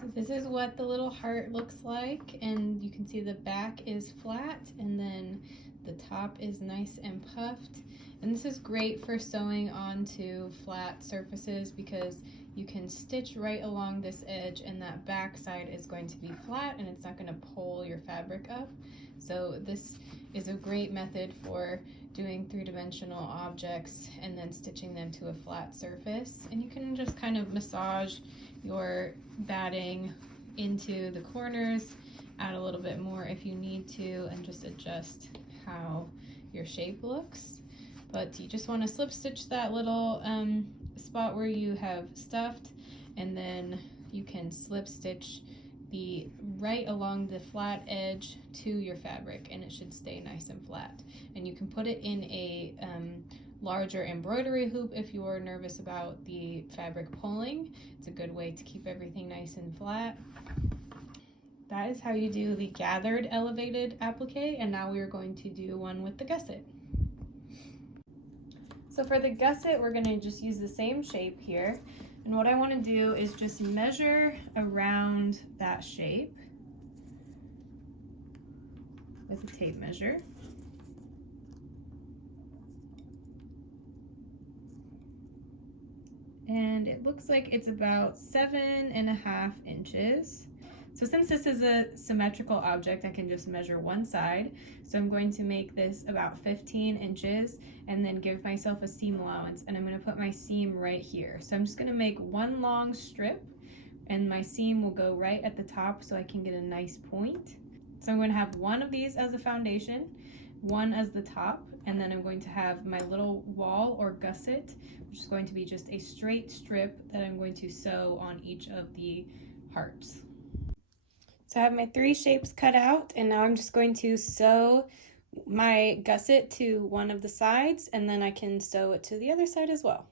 So this is what the little heart looks like, and you can see the back is flat and then the top is nice and puffed. And this is great for sewing onto flat surfaces because you can stitch right along this edge and that back side is going to be flat and it's not going to pull your fabric up. So this is a great method for doing three-dimensional objects and then stitching them to a flat surface. And you can just kind of massage your batting into the corners, add a little bit more if you need to, and just adjust how your shape looks. But you just want to slip stitch that little spot where you have stuffed, and then you can slip stitch the right along the flat edge to your fabric, and it should stay nice and flat. And you can put it in a larger embroidery hoop if you're nervous about the fabric pulling. It's a good way to keep everything nice and flat. That is how you do the gathered elevated applique, and now we are going to do one with the gusset. So for the gusset, we're going to just use the same shape here, and what I want to do is just measure around that shape with a tape measure. And it looks like it's about 7.5 inches. So since this is a symmetrical object, I can just measure one side. So I'm going to make this about 15 inches and then give myself a seam allowance, and I'm going to put my seam right here. So I'm just going to make one long strip, and my seam will go right at the top so I can get a nice point. So I'm going to have one of these as a foundation, one as the top, and then I'm going to have my little wall or gusset, which is going to be just a straight strip that I'm going to sew on each of the hearts. So I have my 3 shapes cut out, and now I'm just going to sew my gusset to one of the sides, and then I can sew it to the other side as well.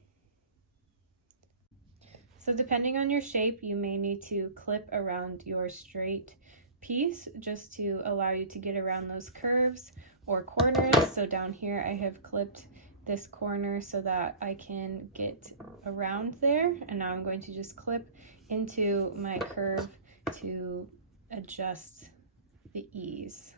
So depending on your shape, you may need to clip around your straight piece just to allow you to get around those curves or corners. So down here I have clipped this corner so that I can get around there, and now I'm going to just clip into my curve to adjust the ease.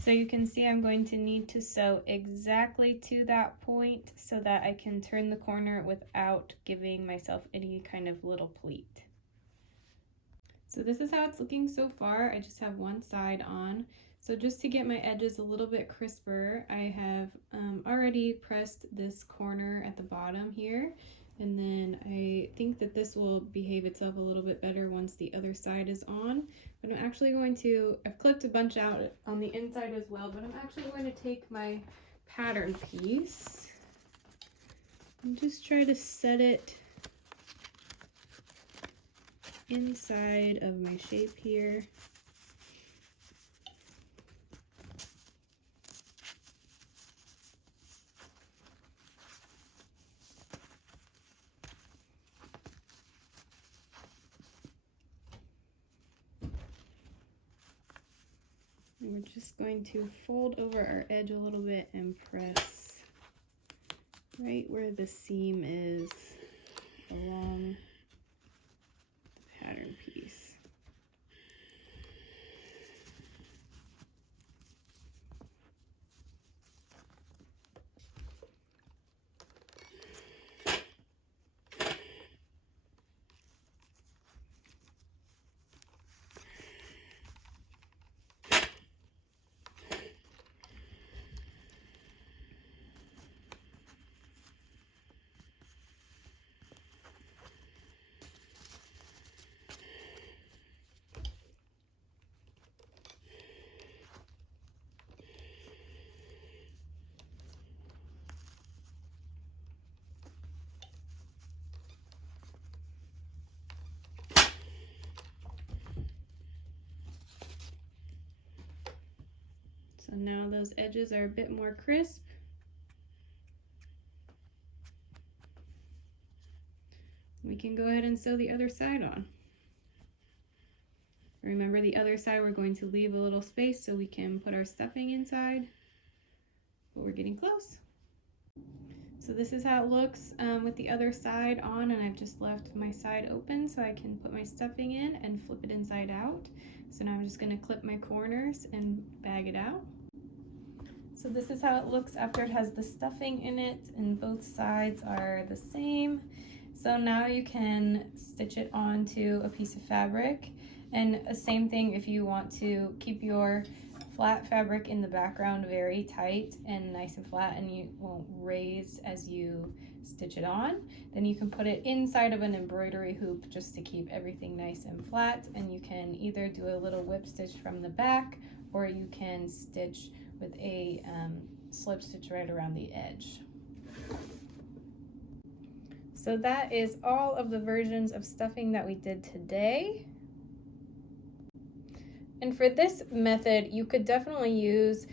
So you can see I'm going to need to sew exactly to that point so that I can turn the corner without giving myself any kind of little pleat. So this is how it's looking so far. I just have one side on. So just to get my edges a little bit crisper, I have already pressed this corner at the bottom here. And then I think that this will behave itself a little bit better once the other side is on. But I'm actually going to, I've clipped a bunch out on the inside as well, but I'm actually going to take my pattern piece and just try to set it inside of my shape here. And we're just going to fold over our edge a little bit and press right where the seam is along the pattern piece. So now those edges are a bit more crisp. We can go ahead and sew the other side on. Remember, the other side we're going to leave a little space so we can put our stuffing inside, but we're getting close. So this is how it looks with the other side on, and I've just left my side open so I can put my stuffing in and flip it inside out. So now I'm just going to clip my corners and bag it out. So this is how it looks after it has the stuffing in it, and both sides are the same. So now you can stitch it onto a piece of fabric, and the same thing if you want to keep your flat fabric in the background very tight and nice and flat, and you won't raise as you stitch it on, then you can put it inside of an embroidery hoop just to keep everything nice and flat. And you can either do a little whip stitch from the back, or you can stitch with a slip stitch right around the edge. So that is all of the versions of stuffing that we did today. And for this method, you could definitely use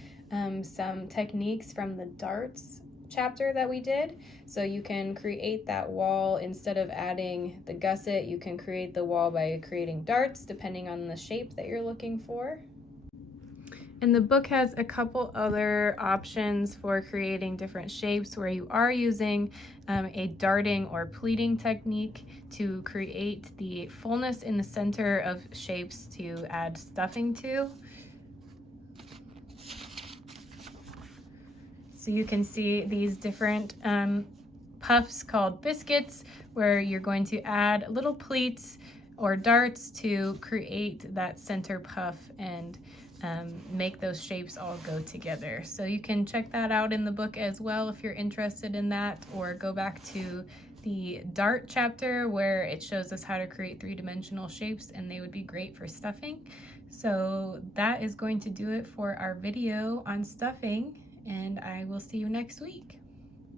some techniques from the darts chapter that we did. So you can create that wall instead of adding the gusset. You can create the wall by creating darts depending on the shape that you're looking for. And the book has a couple other options for creating different shapes where you are using a darting or pleating technique to create the fullness in the center of shapes to add stuffing to. So you can see these different puffs called biscuits, where you're going to add little pleats or darts to create that center puff and make those shapes all go together. So you can check that out in the book as well if you're interested in that, or go back to the dart chapter where it shows us how to create three-dimensional shapes, and they would be great for stuffing. So that is going to do it for our video on stuffing, and I will see you next week.